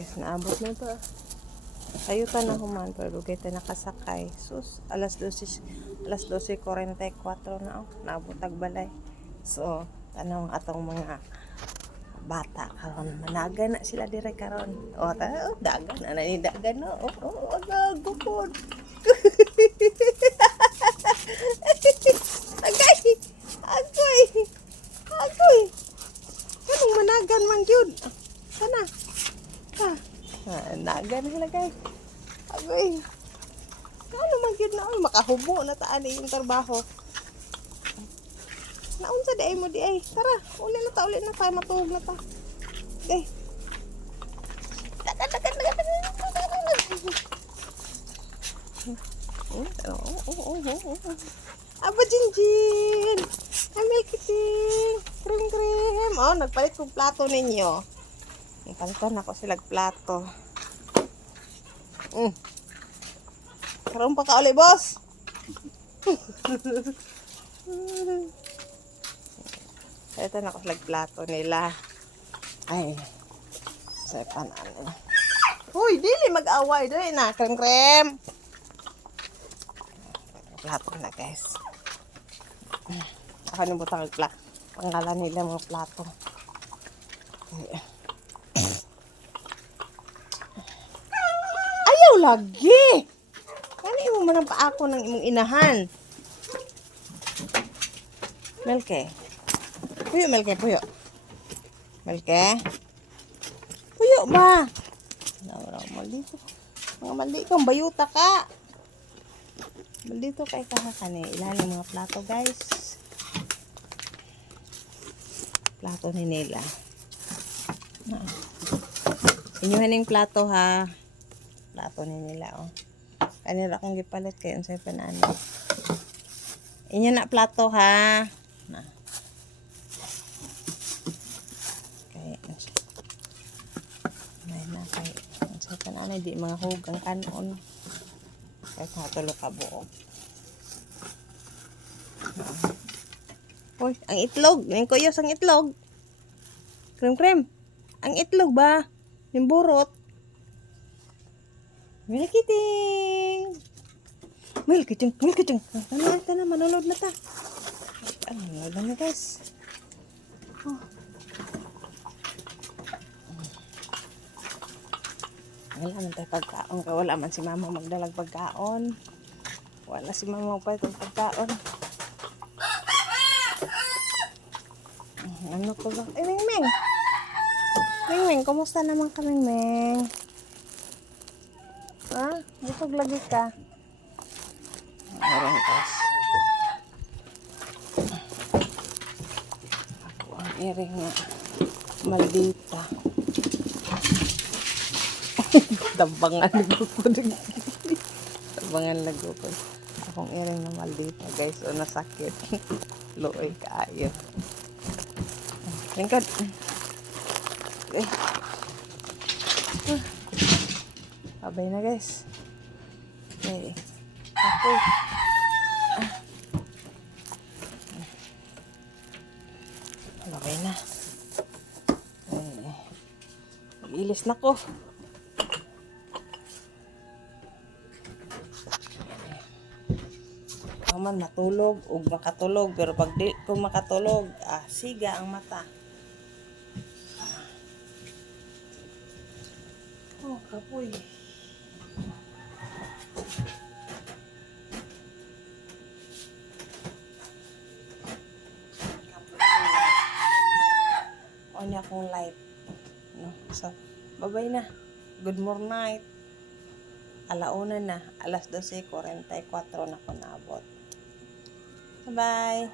Guys, naabot na to. Sayutan na human, pero dugay tayo nakasakay. Sus, alas 12:44 na, naabot ang balay. So, tanong atong mga bata karon, managan na sila dire karon. O, dagan na ni dagan no. Agagukod. Agay. Agoy. Kanong managan man gyud. Sana. Nagan na sila guys. Agoy. Ano man yun na, makahubo na taan yung trabaho. Naunsa di ay mo di ay. Tara, uli na tayo, matuhog na ta. Okay. Dagan. Aba Jinjin. Amel kiting. Krim. Oh, nagpalit kong plato ninyo. Palitan ako sila plato. Karoon pa ka uli, boss. Palitan ako sila plato nila. Ay. Sa panan. Uy, dili mag-away. Dili na. Krem. Plato na, guys. Ako nabutang pangalan nila mga plato. Lagi. Kani mo man pa ako ng imong inahan. Melke. Puyo. Melke. Puyo ba? Nawara mali ko. Mga mali kang bayuta ka. Maldito kay kani ilalim mga plato, guys. Plato ni nila. Inyuhan yung plato ha. Plato ni nila oh. Kanila akong gipalit kay unsay panani. Inyo na plato ha. Na. Okay. May na kay unsay panani di mga hugang kanon. Kay tulo ka buok. Hoy, ang itlog, ning kuyos ang itlog. Krem. Ang itlog ba? Ning burot. Milk kiting. Tana, manulod na ta. Manulod na, guys. Wala man tayo pagkaon. Wala man si mama magdalag pagkaon. Wala si mama magpalit ng pagkaon. Ano ko ba? Ay, Mingming. Mingming, kumusta naman ka, Mingming? Ha? Busog lagi ka. Meron guys. Ako ang iring na maldita. Tabangan lago ko. Tabangan lago ko. Akong iring na maldita guys. O nasakit. Looy kaayo. Lingkod. Okay. Abay na guys. Okay. Ako. Abay na. Mag-ilis na ko. Man matulog o makatulog pero pag di ko makatulog siga ang mata. Oh, kapoy. On akong light. No? So, bye-bye na. Good morning night. Alauna na. Alas 12:44 na ko naabot. Bye-bye.